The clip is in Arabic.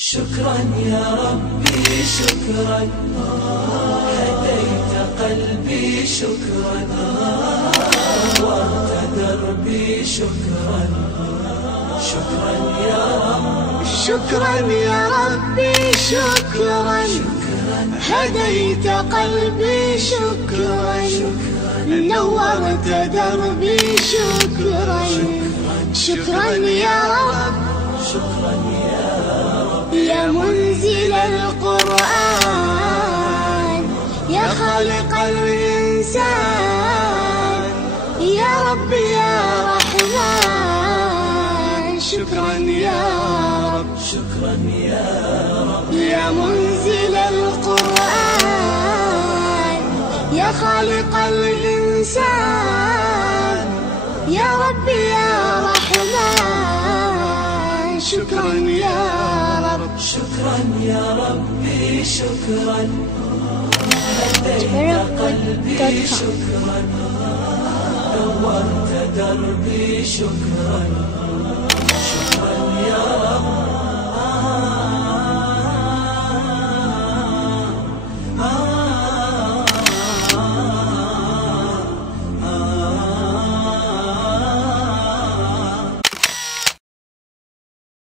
شكرا يا ربي شكرا، هديت قلبي شكرا، نورت دربي شكرا. شكرا يا رب، شكرا يا ربي شكرا، هديت قلبي شكرا، نورت دربي شكرا. شكرا يا رب، شكرا يا رب، يا منزل القرآن، يا خالق الإنسان، يا رب يا رحمن. شكرا يا رب، شكرا يا رب، يا منزل القرآن، يا خالق الإنسان، يا رب يا رحمن. شكرا يا رب، شكرا يا ربي شكرا، هديت قلبي شكرا، نورت دربي شكرا.